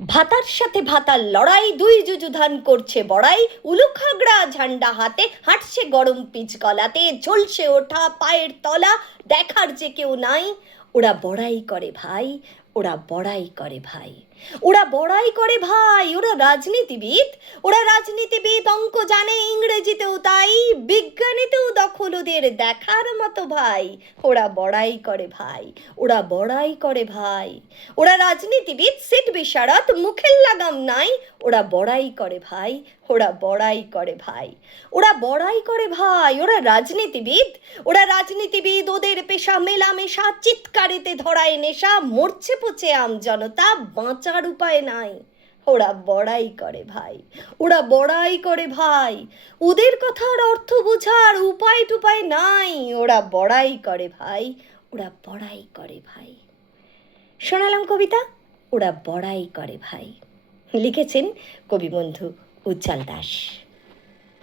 ভাতার সাথে ভাতার লড়াই, দুই যুযুধান করছে বড়াই, উলুখাগড়া ঝান্ডা হাতে হাঁটছে গরম পিচ গলাতে, ঝলসে ওঠা পায়ের তলা, দেখার যে কেউ নাই। ওরা বড়াই করে ভাই, ওরা বড়াই করে ভাই, ওরা বড়াই করে ভাই। ওরা রাজনীতিবিদ, ওরা রাজনীতিবিদ, অঙ্ক জানে, ইংরেজিতেও তাই, বিজ্ঞানীতেও দখল ওদের দেখার মতো ভাই। ওরা বড়াই করে ভাই, ওরা বড়াই করে ভাই। ওরা রাজনীতিবিদ, সিট বিশারদ, মুখের লাগাম নাই। ওরা বড়াই করে ভাই, ওরা বড়াই করে ভাই, ওরা বড়াই করে ভাই। ওরা রাজনীতিবিদ, ওরা রাজনীতিবিদ, ওদের পেশা মেলামেশা, চিৎকারেতে ধরায় নেশা, মরছে পচে আম জনতা, বাঁচার উপায় নাই। ওরা বড়াই করে ভাই, ওরা বড়াই করে ভাই। ওদের কথার অর্থ বোঝার উপায় টুপায় নাই। ওরা বড়াই করে ভাই, ওরা বড়াই করে ভাই। শোনালাম কবিতা, ওরা বড়াই করে ভাই। লিখেছেন কবি বন্ধু উজ্জ্বল দাস।